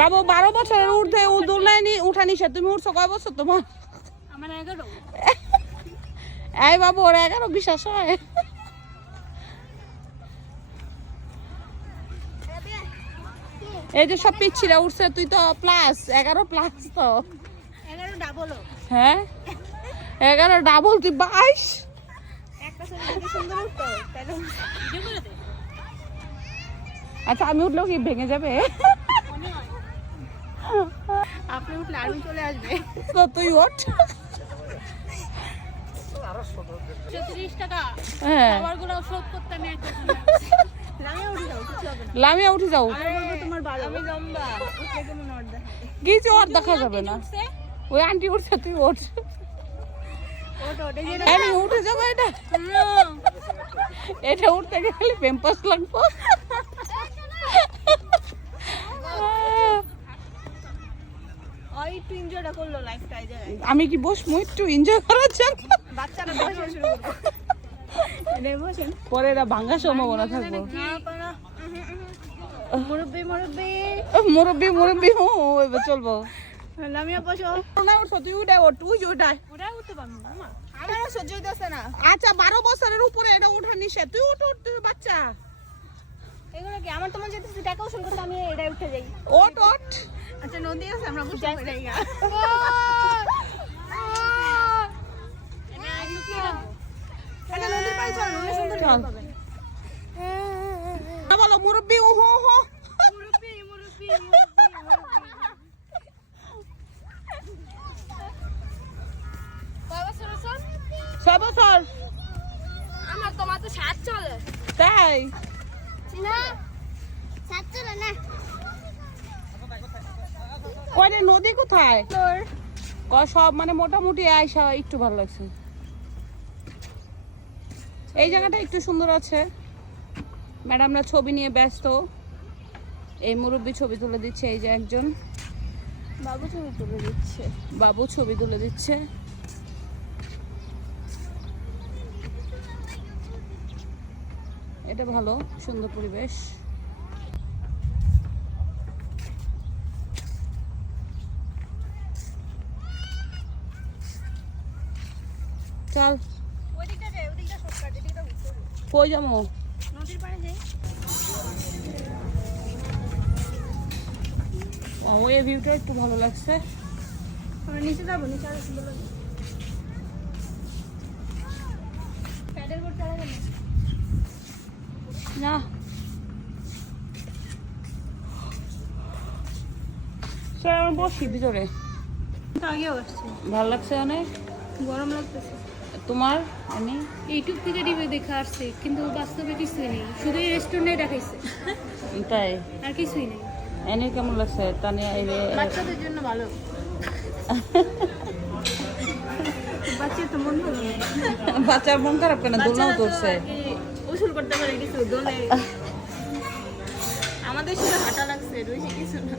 বাবু 12 বছরের ঊর্ধ্বে দোলনায় উঠা নিষেধ। তুমি উঠছো কয় বছর তোমার? আমার 11। এই বাবু ওর 11 বিশ্বাস হয়? এই যে সব পিচ্ছিরা উঠছে, তুই তো প্লাস 11 প্লাস তো। 11 ডাবল। হ্যাঁ 11 ডাবল, তুই 22। একটা ছবি দেখে সুন্দর উঠতো তাহলে ভিডিও করে দে। আচ্ছা আমি উঠলেও কি ভেঙে যাবে? আপনি উঠলে আমি চলে আসবে। তো তুই ওঠ। 34 টাকা হ্যাঁ খাবারগুলো শোধ করতে আমি একটা লামিয়া উঠে যাও, কিছু হবে না। লামিয়া উঠে যাও। আমি বলবো তোমার ভালো, আমি লম্বা উঠলে কেমন অর্ধ কিছু আর দেখা যাবে না। ওই আন্টি উঠছে, তুই ওঠ। ওটা ওটা যে আমি উঠে যাবো। এটা উঠতে গেলে প্যাম্পাস লাগবো। ওই একটু এনজয়টা করলো লাইফটা এই জায়গায়। আমি কি বসবো একটু এনজয় করার জন্য? বাচ্চারা বসে শুরু করবে। এনে বসেন। পরে এরা ভাঙার সম্ভাবনা থাকবো। না পারা মুরব্বি মুরব্বি মুরব্বি মুরব্বি এবার চলবো। লামিয়া বসো। না উঠছো, তুই উঠে ওঠ, তুই উঠায়। ওরা উঠতে পারবো না মা, আমার সহ্য হইতেছে না। আচ্ছা 12 বছরের উপরে এটা ওঠা নিষেধ। তুই উঠ উঠ, তুই বাচ্চা। এগুলো কি আমার তোমার যেতে টাকা উসুল করতে আমি এটাই উঠে যাই। ওঠ ওঠ। আচ্ছা নদী আছে আমরা বসে যাই না। এটা নদীর পাড়ে চল, অনেক সুন্দর চল। পাবেন। না বলো মুরব্বি ও হো হো। মুরব্বি মুরব্বি কয় বছর বছর? 6 বছর। আমার তোমার তো 7 চলে। তাই না 7 চলে না। ওরে নদী কোথায়? তোর সব মানে মোটামুটি আইসা একটু ভালো লাগছে। এই জায়গাটা একটু সুন্দর আছে। ম্যাডামরা ছবি নিয়ে ব্যস্ত। এই মুরব্বি ছবি তুলে দিচ্ছে। এই যে একজন বাবু ছবি তুলে দিচ্ছে। বাবু ছবি তুলে দিচ্ছে। এটা ভালো, সুন্দর পরিবেশ। চল ওই দিকটা যাই, ওই দিকটা শর্টকাট, এদিকটা ঘুরতে হবে। কই যাবো? নদীর পাড়ে যাই। ওই ভিউটা একটু ভালো লাগছে। আমরা নিচে যাবো, নিচে আরো সুন্দর লাগবে। প্যাডেল বোর্ড চালাবো না? না চল আমি বসি ভিতরে। আগেও আসছে, ভালো লাগছে অনেক। গরম লাগতেছে। তোমার? আমি ইউটিউব থেকে রিভিউ দেখে আসছে, কিন্তু বাস্তবে কিছুই নেই, শুধু এই রেস্টুরেন্টে দেখাইছে, তাই আর কিছুই নেই। এনে কেমন লাগছে? তানিয়া বাচ্চাদের জন্য ভালো। বাচ্চার তো মন ভালো নেই। বাচ্চার মন খারাপ কেন? দোলনাও করছে। উসুল করতে পারে কিছু দোলে। আমাদের শুধু হাঁটা লাগছে, বেশি কিছু না।